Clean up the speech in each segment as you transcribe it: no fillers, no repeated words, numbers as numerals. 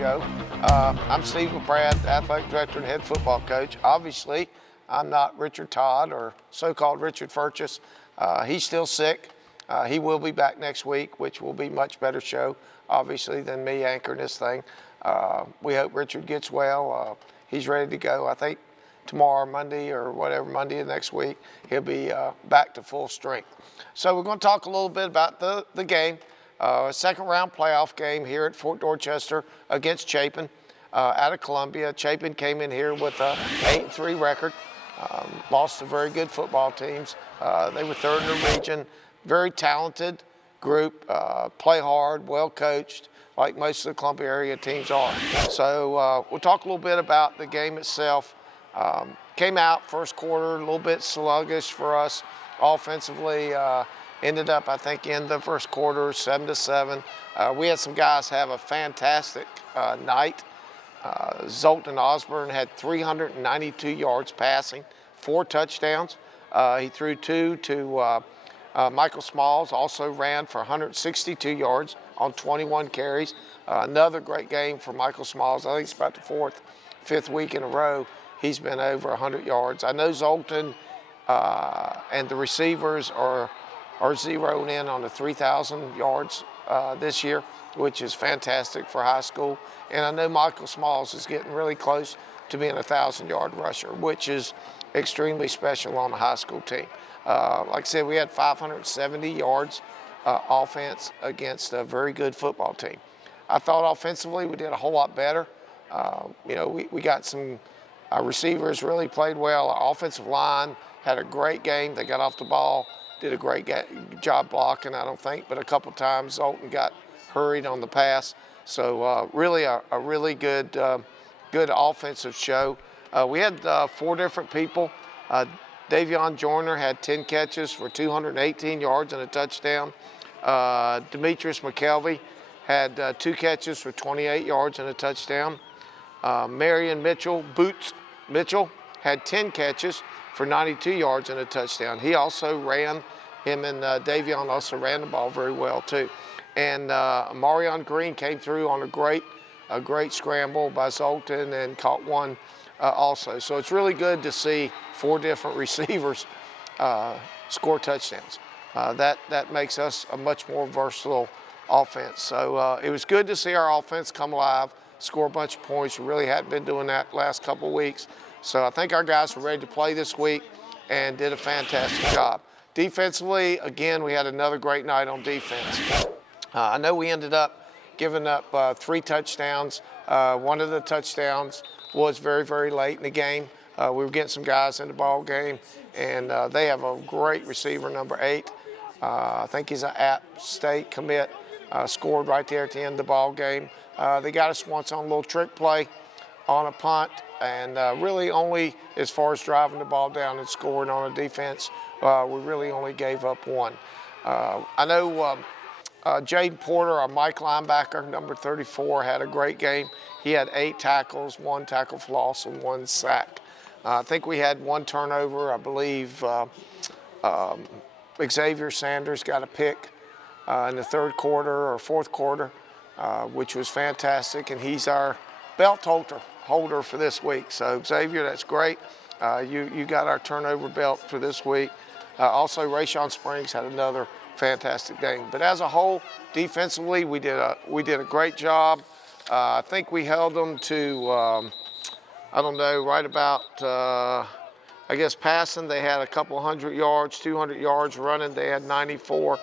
show. I'm Steve LaBrad, athletic director and head football coach. Obviously, I'm not Richard Todd or so-called Richard Purchase. He's still sick. He will be back next week, which will be a much better show, obviously, than me anchoring this thing. We hope Richard gets well. He's ready to go. I think tomorrow, Monday, or whatever, Monday of next week, he'll be back to full strength. So we're going to talk a little bit about the game. Second round playoff game here at Fort Dorchester against Chapin out of Columbia. Chapin came in here with a 8-3 record, lost to very good football teams. They were third in the region, very talented group, play hard, well coached, like most of the Columbia area teams are. So we'll talk a little bit about the game itself. Came out first quarter a little bit sluggish for us offensively. Ended up, I think, in the first quarter 7-7. We had some guys have a fantastic night. Zoltan Osborne had 392 yards passing, 4 touchdowns. He threw 2 to Michael Smalls, also ran for 162 yards on 21 carries. Another great game for Michael Smalls. I think it's about the 4th, 5th week in a row he's been over 100 yards. I know Zoltan and the receivers are zeroing in on the 3,000 yards this year, which is fantastic for high school. And I know Michael Smalls is getting really close to being a 1,000-yard rusher, which is extremely special on a high school team. Like I said, we had 570 yards offense against a very good football team. I thought offensively we did a whole lot better. We got some receivers really played well. Our offensive line had a great game. They got off the ball, did a great job blocking, I don't think, but a couple times Zoltan got hurried on the pass. So really a really good offensive show. We had 4 different people. Davion Joyner had 10 catches for 218 yards and a touchdown. Demetrius McKelvey had 2 catches for 28 yards and a touchdown. Marion Boots Mitchell had 10 catches for 92 yards and a touchdown. He also ran, him and Davion also ran the ball very well too. And Marion Green came through on a great scramble by Zoltan and caught one also. So it's really good to see 4 different receivers score touchdowns. That makes us a much more versatile offense. So it was good to see our offense come alive, score a bunch of points. We really hadn't been doing that last couple of weeks. So I think our guys were ready to play this week and did a fantastic job. Defensively, again, we had another great night on defense. I know we ended up giving up 3 touchdowns. One of the touchdowns was very, very late in the game. We were getting some guys in the ball game, and they have a great receiver, number 8. I think he's an App State commit, scored right there at the end of the ball game. They got us once on a little trick play on a punt, and really only as far as driving the ball down and scoring on a defense, we really only gave up 1. I know Jaden Porter, our Mike linebacker, number 34, had a great game. He had 8 tackles, 1 tackle for loss, and 1 sack. I think we had 1 turnover. I believe Xavier Sanders got a pick in the 3rd quarter or 4th quarter, which was fantastic, and he's our belt holder for this week. So Xavier, that's great. You got our turnover belt for this week. Also, Rayshawn Springs had another fantastic game. But as a whole, defensively, we did a great job. I think we held them to I don't know, right about I guess passing they had a couple hundred yards, 200 yards. Running they had 94.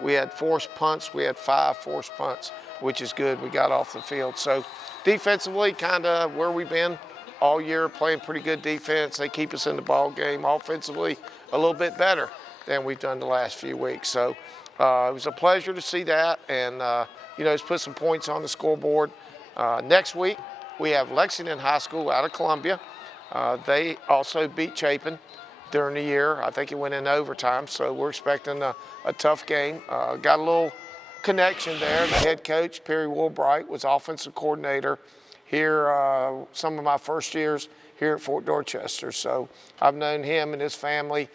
We had forced punts. We had 5 forced punts, which is good. We got off the field. So defensively, kind of where we've been all year, playing pretty good defense. They keep us in the ball game. Offensively, a little bit better than we've done the last few weeks. So it was a pleasure to see that, and it's put some points on the scoreboard. Next week, we have Lexington High School out of Columbia. They also beat Chapin during the year. I think it went in overtime, so we're expecting a tough game. Got a little connection there. The head coach, Perry Woolbright, was offensive coordinator here some of my first years here at Fort Dorchester. So I've known him and his family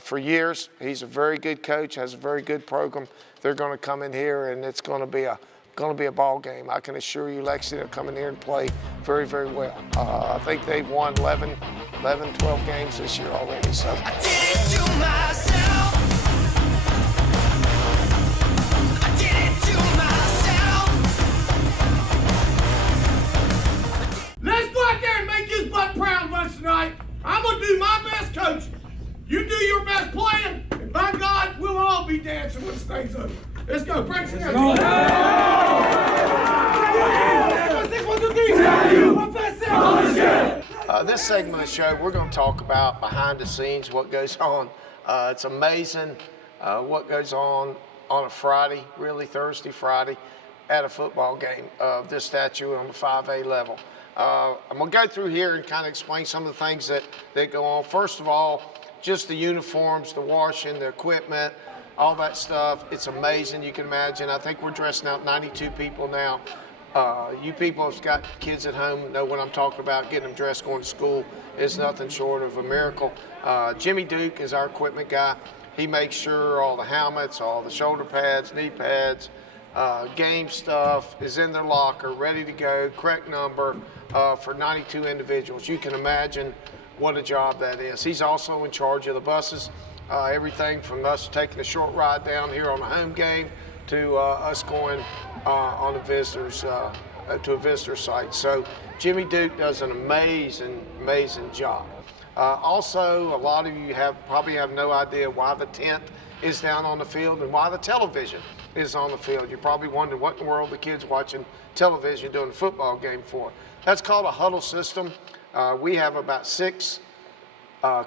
for years. He's a very good coach, has a very good program. They're going to come in here, and it's going to be a going to be a ball game. I can assure you Lexington will come in here and play very, very well. I think they've won 11, 12 games this year already. So. I did it to myself. I did it to myself. Let's go out there and make his butt proud of us tonight. I'm going to do my best coaching. You do your best playing, and by God, we'll all be dancing when this thing's over. Let's go. Break it down. This segment of the show, we're going to talk about behind the scenes, what goes on. It's amazing what goes on a Friday, really Thursday, Friday, at a football game of this stature on the 5A level. I'm going to go through here and kind of explain some of the things that go on. First of all, just the uniforms, the washing, the equipment, all that stuff. It's amazing. You can imagine. I think we're dressing out 92 people now. You people who've got kids at home know what I'm talking about. Getting them dressed, going to school is nothing short of a miracle. Jimmy Duke is our equipment guy. He makes sure all the helmets, all the shoulder pads, knee pads, game stuff is in their locker, ready to go, correct number for 92 individuals. You can imagine what a job that is. He's also in charge of the buses, everything from us taking a short ride down here on a home game to us going on a visitors to a visitor site. So Jimmy Duke does an amazing job. Also, a lot of you probably have no idea why the tent is down on the field and why the television is on the field. You're probably wondering what in the world the kids watching television doing a football game for. That's called a huddle system. We have about 6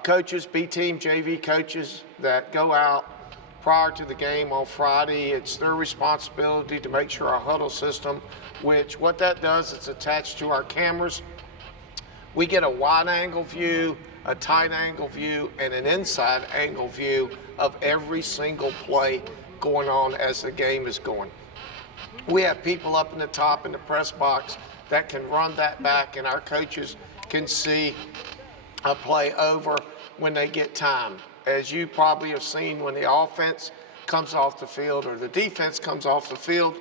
coaches, B-team, JV coaches that go out prior to the game on Friday. It's their responsibility to make sure our huddle system, which what that does, it's attached to our cameras. We get a wide angle view, a tight angle view, and an inside angle view of every single play going on as the game is going. We have people up in the top in the press box that can run that back, and our coaches can see a play over when they get time. As you probably have seen, when the offense comes off the field or the defense comes off the field,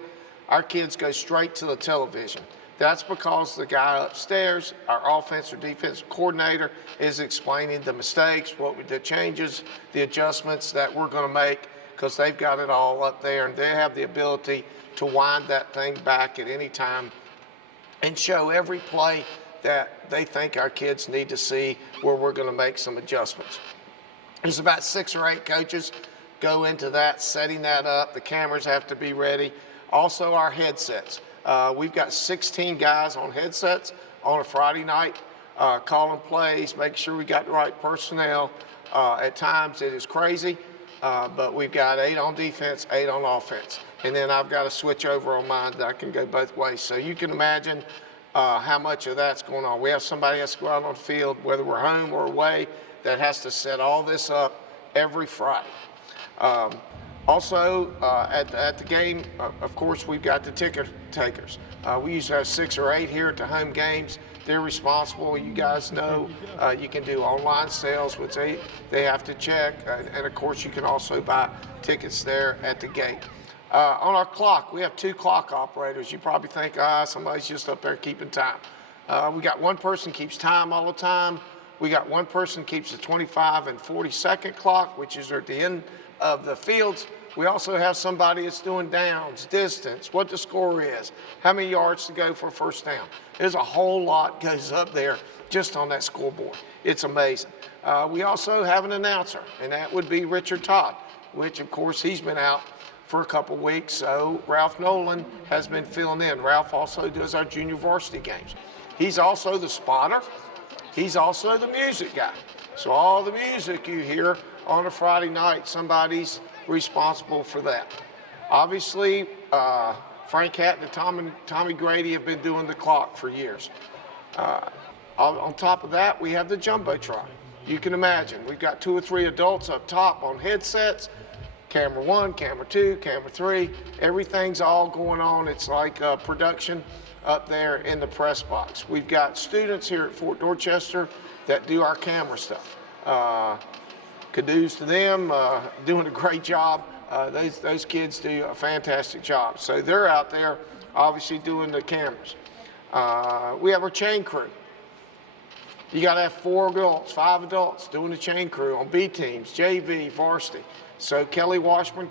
our kids go straight to the television. That's because the guy upstairs, our offense or defense coordinator, is explaining the mistakes, the changes, the adjustments that we're going to make, because they've got it all up there, and they have the ability to wind that thing back at any time and show every play that they think our kids need to see where we're going to make some adjustments. There's about 6 or 8 coaches go into that, setting that up. The cameras have to be ready. Also our headsets. We've got 16 guys on headsets on a Friday night, calling plays, making sure we got the right personnel. At times it is crazy, but we've got 8 on defense, 8 on offense. And then I've got to switch over on mine that I can go both ways. So you can imagine how much of that's going on. We have somebody that's go out on the field, whether we're home or away, that has to set all this up every Friday. Also, at the game, of course, we've got the ticket takers. We usually have 6 or 8 here at the home games. They're responsible. You guys know you can do online sales, which they have to check. And of course, you can also buy tickets there at the gate. On our clock, we have 2 clock operators. You probably think, somebody's just up there keeping time. We got one person keeps time all the time. We got one person keeps the 25 and 40-second clock, which is at the end of the fields. We also have somebody that's doing downs, distance, what the score is, how many yards to go for a first down. There's a whole lot goes up there just on that scoreboard. It's amazing. We also have an announcer, and that would be Richard Todd, which of course he's been out for a couple weeks, so Ralph Nolan has been filling in. Ralph also does our junior varsity games. He's also the spotter. He's also the music guy. So all the music you hear on a Friday night, somebody's responsible for that. Obviously, Frank Hatton and Tommy Grady have been doing the clock for years. On top of that, we have the Jumbotron. You can imagine, we've got 2 or 3 adults up top on headsets, camera 1, camera 2, camera 3, everything's all going on. It's like production up there in the press box. We've got students here at Fort Dorchester that do our camera stuff. Kudos to them, doing a great job. Those kids do a fantastic job. So they're out there obviously doing the cameras. We have our chain crew. You got to have 4 adults, 5 adults doing the chain crew on B teams, JV, varsity. So Kelly Washburn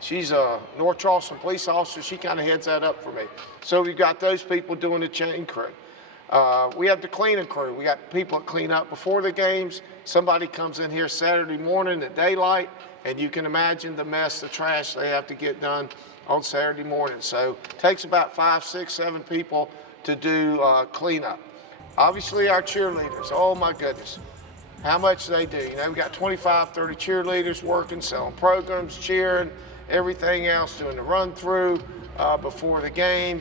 she's a North Charleston police officer. She kind of heads that up for me. So we've got those people doing the chain crew. We have the cleaning crew. We got people that clean up before the games. Somebody comes in here Saturday morning at daylight, and you can imagine the mess, the trash they have to get done on Saturday morning. So it takes about 5, 6, 7 people to do cleanup. Obviously our cheerleaders, oh my goodness, how much they do. You know, we got 25, 30 cheerleaders working, selling programs, cheering, everything else, doing the run through before the game.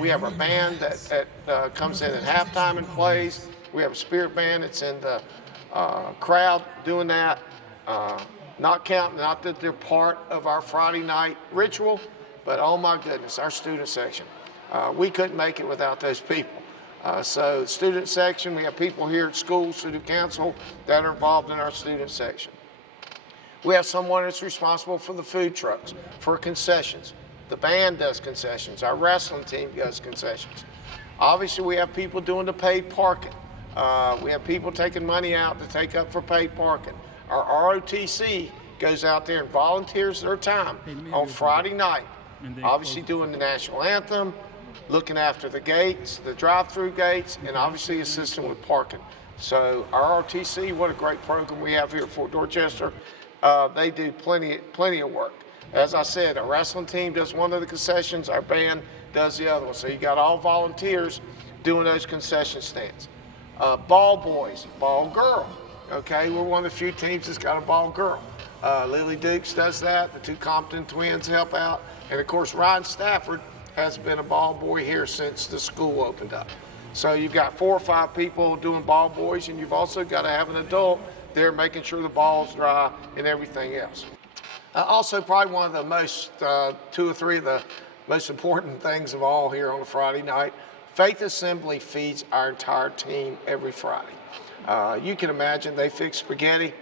We have our band that comes in at halftime and plays. We have a spirit band that's in the crowd doing that. Not that they're part of our Friday night ritual, but oh my goodness, our student section. We couldn't make it without those people. So student section, we have people here at school, student council, that are involved in our student section. We have someone that's responsible for the food trucks, for concessions. The band does concessions. Our wrestling team does concessions. Obviously, we have people doing the paid parking. We have people taking money out to take up for paid parking. Our ROTC goes out there and volunteers their time on Friday night, obviously doing the national anthem, looking after the gates, the drive-through gates, and obviously assisting with parking. So our RTC, what a great program we have here at Fort Dorchester. They do plenty of work. As I said, our wrestling team does one of the concessions, our band does the other one. So you got all volunteers doing those concession stands. Ball boys, ball girl, okay? We're one of the few teams that's got a ball girl. Lily Dukes does that, the 2 Compton twins help out, and of course Ryan Stafford has been a ball boy here since the school opened up. So you've got 4 or 5 people doing ball boys, and you've also got to have an adult there making sure the ball's dry and everything else. Also, probably one of the most, 2 or 3 of the most important things of all here on a Friday night, Faith Assembly feeds our entire team every Friday. You can imagine they fix spaghetti.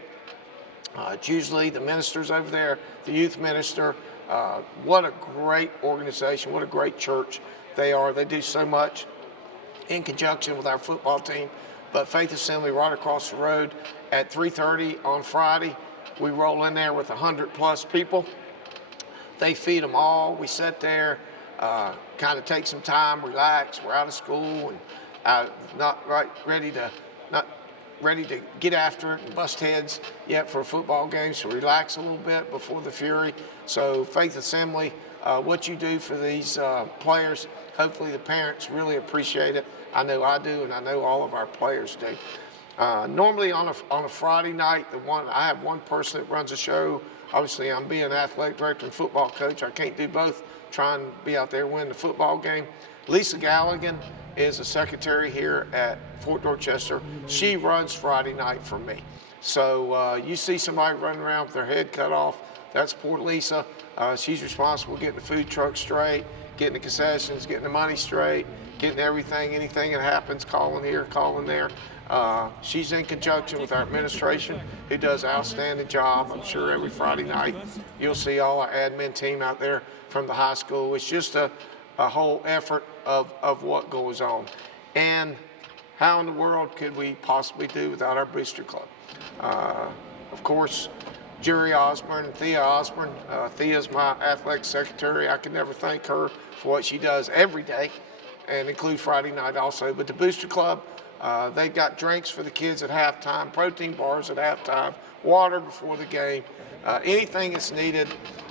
It's usually the ministers over there, the youth minister. What a great organization, what a great church they are. They do so much in conjunction with our football team. But Faith Assembly right across the road at 3:30 on Friday, we roll in there with 100+ people. They feed them all. We sit there, kind of take some time, relax. We're out of school and not ready to get after it and bust heads yet for a football game, so relax a little bit before the Fury. So Faith Assembly, what you do for these players, hopefully the parents really appreciate it. I know I do, and I know all of our players do. Normally on a Friday night, I have one person that runs a show. Obviously, I'm being athletic director and football coach. I can't do both, try and be out there winning the football game. Lisa Galligan is a secretary here at Fort Dorchester. She runs Friday night for me. So you see somebody running around with their head cut off, that's poor Lisa. She's responsible for getting the food truck straight, getting the concessions, getting the money straight, getting everything, anything that happens, calling here, calling there. She's in conjunction with our administration, who does an outstanding job. I'm sure every Friday night you'll see all our admin team out there from the high school. It's just a whole effort of what goes on. And how in the world could we possibly do without our booster club? Of course, Jerry Osborne and Thea Osborne. Thea's my athletic secretary. I can never thank her for what she does every day, and include Friday night also. But the booster club, they've got drinks for the kids at halftime, protein bars at halftime, water before the game, anything that's needed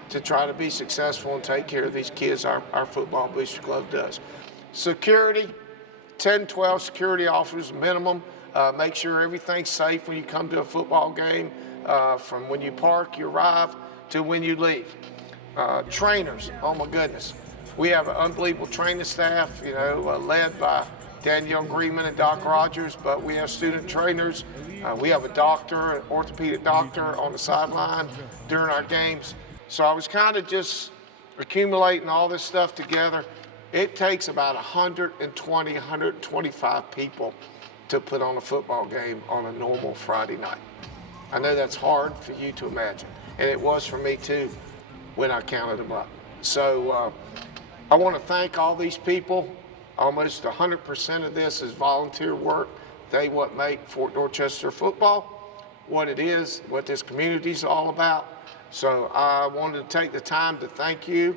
to try to be successful and take care of these kids, our football booster club does. Security, 10, 12 security officers minimum. Make sure everything's safe when you come to a football game, from when you park, you arrive, to when you leave. Trainers, oh my goodness. We have an unbelievable training staff, led by Danielle Greenman and Doc Rogers, but we have student trainers. We have a doctor, an orthopedic doctor on the sideline during our games. So I was kind of just accumulating all this stuff together. It takes about 120, 125 people to put on a football game on a normal Friday night. I know that's hard for you to imagine, and it was for me too when I counted them up. So I want to thank all these people. Almost 100% of this is volunteer work. They what make Fort Dorchester football what it is, what this community is all about. So I wanted to take the time to thank you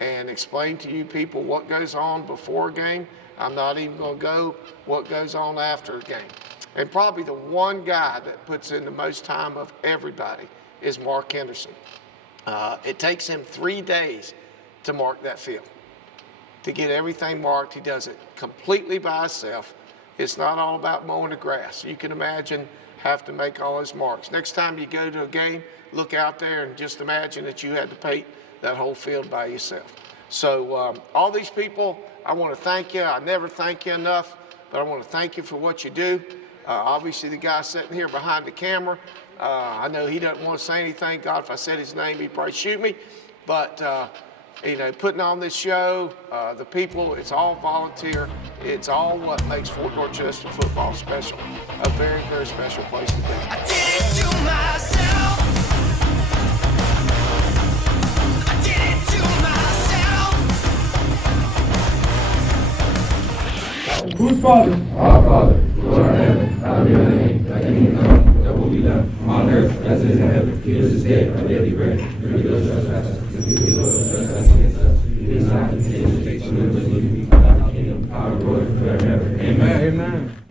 and explain to you people what goes on before a game. I'm not even going to go what goes on after a game. And probably the one guy that puts in the most time of everybody is Mark Henderson. It takes him 3 days to mark that field, to get everything marked. He does it completely by himself. It's not all about mowing the grass. You can imagine have to make all those marks. Next time you go to a game, look out there and just imagine that you had to paint that whole field by yourself. So all these people, I want to thank you. I never thank you enough, but I want to thank you for what you do. Obviously the guy sitting here behind the camera, I know he doesn't want to say anything. God, if I said his name, he'd probably shoot me. But you know, putting on this show, the people, it's all volunteer. It's all what makes Fort Dorchester football special. A very, very special place to be. I did it to myself. I did it to myself. Whose Father? Our Father, who art in heaven, hallowed be thy name. Thy kingdom come, thy will be done, on earth as it is in heaven. Give us this day our daily bread, and forgive us our trespasses, as we forgive those who trespass against us. Lead us not into temptation, but deliver us from evil. For thine is the kingdom, power, and glory forever and ever. Amen.